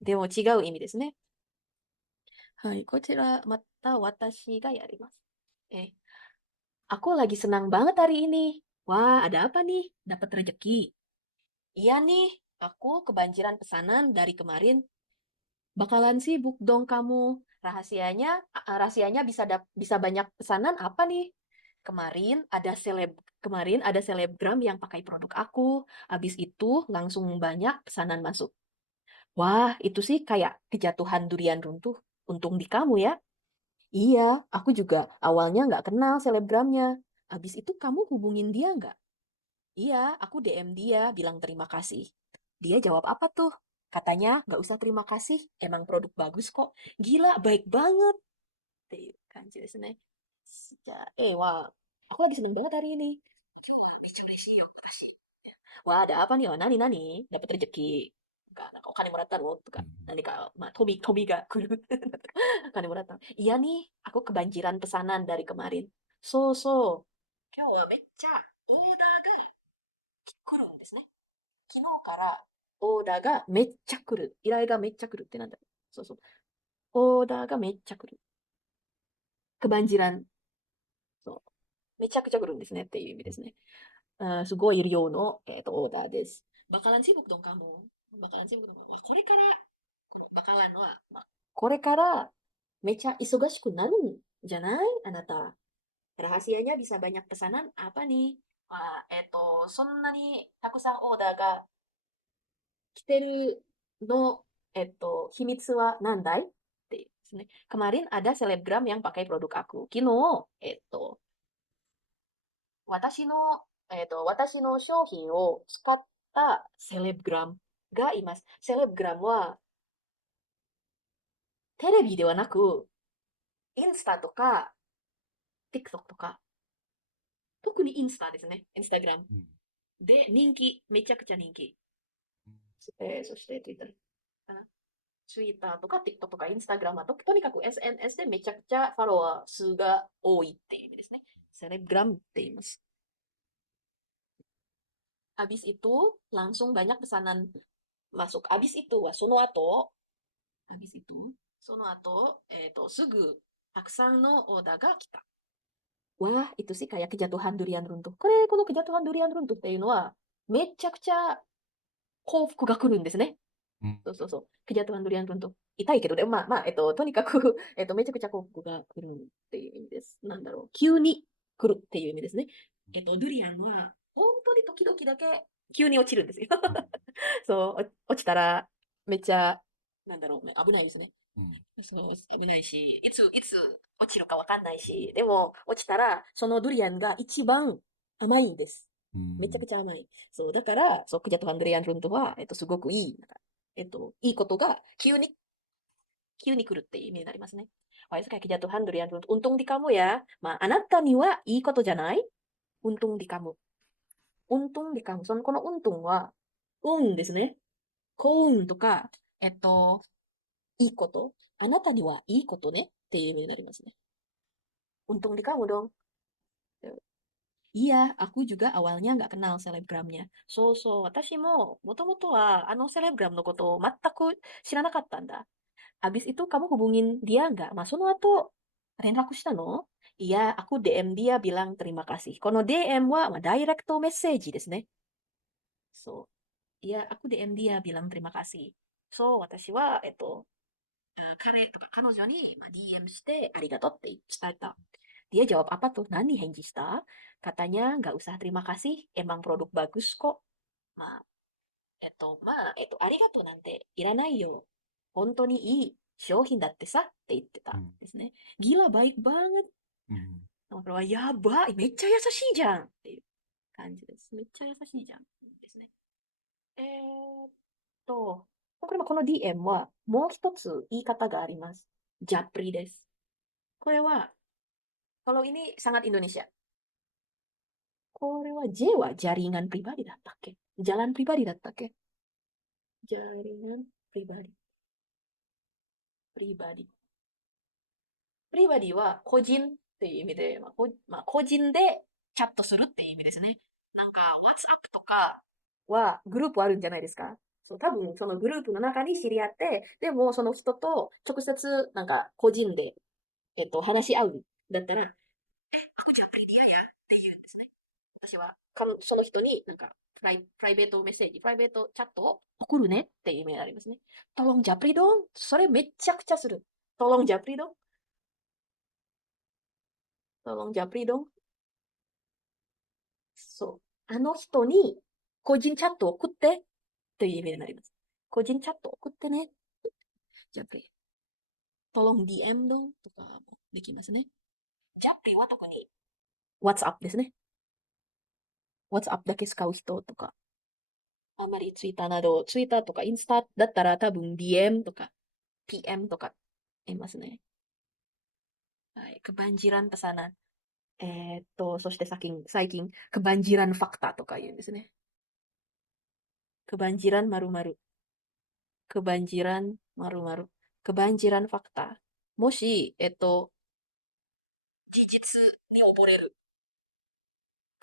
でも違う意味ですね。はい、こちらまた私がやります。Aku lagi senang banget hari ini. Wah, ada apa nih? Dapat rezeki. Iya nih, aku kebanjiran pesanan dari kemarin. Bakalan sibuk dong kamu. Rahasianya bisa banyak pesanan apa nih? Kemarin ada selebgram yang pakai produk aku. Habis itu langsung banyak pesanan masuk. Wah, itu sih kayak kejatuhan durian runtuh. Untung di kamu ya. Iya, aku juga awalnya nggak kenal selebgramnya. Habis itu kamu hubungin dia nggak? Iya, aku DM dia, bilang terima kasih. Dia jawab apa tuh? Katanya nggak usah terima kasih, emang produk bagus kok. Gila, baik banget. っていう感じですね。wah, aku lagi seneng banget hari ini. 今日はめっちゃ嬉しいよ、私。Wah, ada apa nih? Oh, nani nani? Dapat rezeki. Nggak,お金もらったのとか、うん。何か、まあ、飛びが来る。お金もらったの。Iya nih, aku kebanjiran pesanan dari kemarin. So, so. 今日はめっちゃオーダーが来るんですね。昨日からオーダーがめっちゃ来る。依頼がめっちゃ来る。kebanjiran. そう。めちゃくちゃ来るんですねっていう意味ですね。すごい量の、オーダーです。バカランシブクドンかも。バカランシブクドン。これからめちゃ忙しくなるんじゃないあなた。rahasianya bisa banyak pesanan apa nih? Wah, そんなにたくさんオーダーが来てるの、秘密は何だいっていうですね。Kemarin ada selebgram yang pakai produk aku. Kino, 私の、私の商品を使ったセレブグラムがいます。セレブグラムはテレビではなく、インスタとか、TikTok とか、特にインスタですね。インスタグラム。うん。で、人気、めちゃくちゃ人気。そして Twitter とか TikTok とか Instagram とにかく SNS でめちゃくちゃフォロワー数が多いっていう意味ですね。セレブグラムって言います。Habis itu langsung banyak pesanan masuk. Habis itu, すぐたくさんのオーダーが来た。Wah, itu sih kayak kejatuhan durian runtuh. このkejatuhan durian runtuh っていうのは、めちゃくちゃ幸福が来るんですね。うん。そうそうそう。キジャトワンドリアンドンと痛いけど、でも、とにかく、めちゃくちゃ幸福が来るっていう意味です。なんだろう、急に来るっていう意味ですね。ドリアンは、本当に時々だけ急に落ちるんですよ。そう、危ないですね。そう、危ないし、いつ落ちるかわかんないし、でも、落ちたら、そのドリアンが一番甘いんです。うん。めちゃくちゃ甘い。そう、だから、そう、クジャトハンドリアンドンとは、すごくいい、いいことが急に来るっていう意味になりますね。わ、itu kayak kejatuhan durian runtuh. Untung di kamu ya, ii koto janai? Untung di kamu. Untung di kamu. その、この運は、運ですね。幸運とか、いいこと。あなたにはいいことねっていう意味になりますね。Untung di kamu dong. Iya, aku juga awalnya nggak kenal selebgramnya. So, so, 私も、もともとはあのセレブラムのことを全く知らなかったんだ。Habis itu kamu hubungin dia nggak? Masono renraku shita no? Iya, aku DM dia bilang terima kasih. Kono DM wa direct message ですね。そう。いや、aku DM dia bilang terima kasih. So, 私は、彼とか彼女に、DM してありがとうって伝えた。Dia jawab apa tuh? Nani henji shita? Katanya nggak usah terima kasih, emang produk bagus kok. Ma, ありがとうなんていらないよ。本当にいい商品だってさって言ってたんですね。Gila, baik banget. うん。だから、やばい、めっちゃ優しいじゃんっていう感じです。めっちゃ優しいじゃんですね。これもこの DM はもう一つ言い方があります。Japriです。これは、kalau ini sangat Indonesia. これは J はジャリンガンプリバディだったっけ？ジャランプリバディだったっけ？プリバディ。プリバディ。プリバディは個人っていう意味で、個人でチャットするっていう意味ですね。なんか、WhatsApp とかはグループあるんじゃないですか。そう多分そのグループの中に知り合って、でもその人と直接なんか個人で、話し合う。だったら、aku japri dia ya って言うんですね。私はその人になんかプライベートメッセージ、プライベートチャットを送るねっていう意味になりますね。tolong japri dong。それめちゃくちゃする。tolong japri dong。tolong japri dong。そう。あの人に個人チャットを送ってっていう意味になります。個人チャットを送ってね。japri。tolong DM dong とかもできますね。japri は特に WhatsApp ですね。WhatsApp だけ使う人とか、あんまり Twitter など、Twitter とかインスタだったら多分 DM とか PM とか言いますね。はい。kebanjiran pesanan。そして最近、kebanjiran fakta とか言うんですね。kebanjiran maru-maru。kebanjiran maru-maru。kebanjiran fakta。もし、事実に溺れる。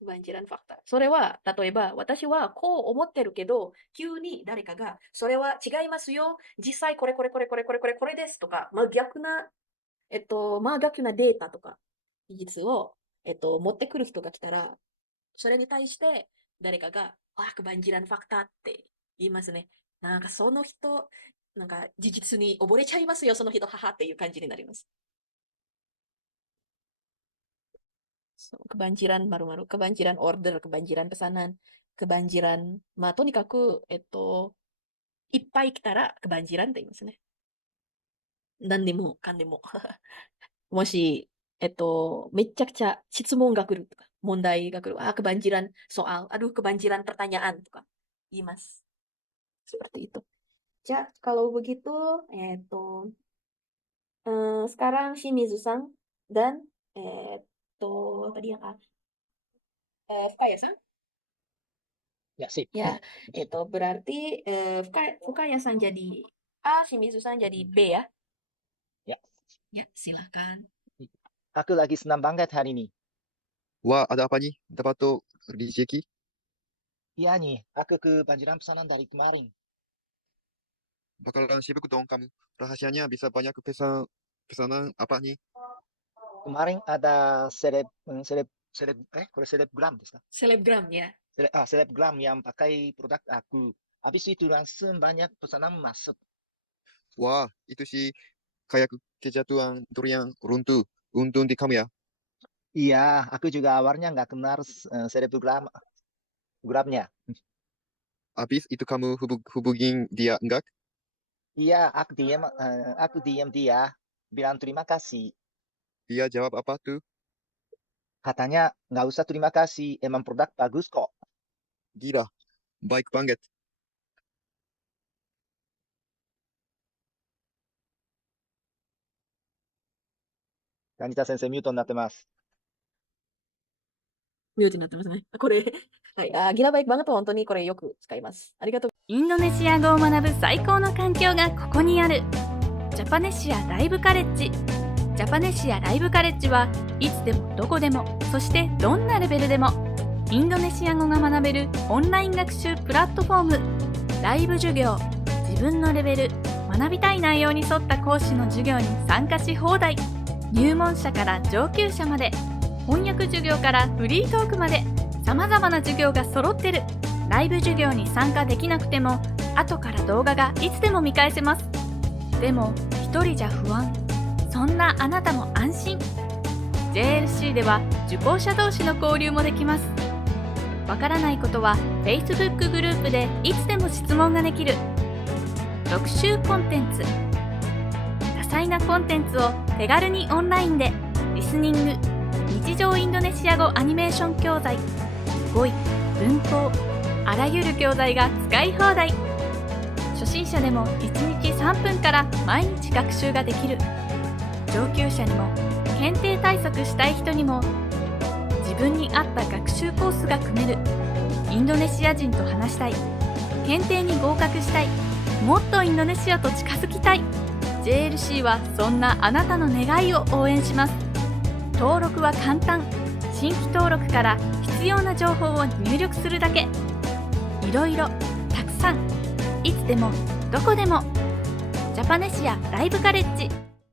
kebanjiran fakta。それは、例えば、私はこう思ってるけど、急に誰かが、それは違いますよ。実際これこれこれこれこれこれこれですとか、真逆なデータとか、技術を、持ってくる人が来たら、それに対して、誰かが、kebanjiran fakta って言いますね。なんかその人、なんか事実に溺れちゃいますよ、その人、母っていう感じになります。そう、kebanjiran maru-maru、kebanjiran order、kebanjiran pesanan、kebanjiran、とにかく、いっぱい来たら、kebanjiran って言いますね。何でもかんでも。もし、めっちゃくちゃ質問が来るとか、問題が来る。kebanjiran soal, aduh kebanjiran pertanyaan とか言います。Seperti itu. Ja, kalau begitu, sekarang Shimizu-san dan, tadi yang Fukaya-san? Ya, sip. Ya, berarti Fukaya-san jadi A, Shimizu-san jadi B ya? Ya. Ya, silakan. Aku lagi senang banget hari ini. Wah, ada apa nih? Dapat tuh rezeki? Iya nih, aku kebanjiran pesanan dari kemarin. Bakalan sibuk dong kamu. Rahasianya bisa banyak pesanan apa nih? Kemarin ada selebgram desu ka? Selebgram ya. Selebgram yang pakai produk aku. Habis itu langsung banyak pesanan masuk. Wah, itu sih kayak kejatuhan durian runtuh. Untung di kamu ya. Iya, aku juga awalnya nggak kenal selebgramnya. Habis itu kamu hubungin dia enggak? Iya, aku diam dia, bilang terima kasih. Dia jawab apa tuh? Katanya nggak usah terima kasih, emang produk bagus kok. Gila, baik banget. 柳田先生、ミュートになってます。ミュートになってますね。これ、はい。ギラバイク版だと本当にこれよく使います。ありがとう。インドネシア語を学ぶ最高の環境がここにある。ジャパネシアライブカレッジ。ジャパネシアライブカレッジはいつでもどこでも、そしてどんなレベルでもインドネシア語が学べるオンライン学習プラットフォーム。ライブ授業、自分のレベル、学びたい内容に沿った講師の授業に参加し放題。入門者から上級者まで、翻訳授業からフリートークまで様々な授業が揃ってる。ライブ授業に参加できなくても後から動画がいつでも見返せます。でも一人じゃ不安。そんなあなたも安心。 JLC では受講者同士の交流もできます。わからないことは Facebook グループでいつでも質問ができる。特集コンテンツ、多彩なコンテンツを手軽にオンラインでリスニング、日常インドネシア語アニメーション教材、語彙、文法、あらゆる教材が使い放題。初心者でも1日3分から毎日学習ができる。上級者にも検定対策したい人にも自分に合った学習コースが組める。インドネシア人と話したい、検定に合格したい、もっとインドネシアと近づきたい。 JLC はそんなあなたの願いを応援します。登録は簡単。新規登録から必要な情報を入力するだけ。いろいろたくさんいつでもどこでもジャパネシアライブカレッジ。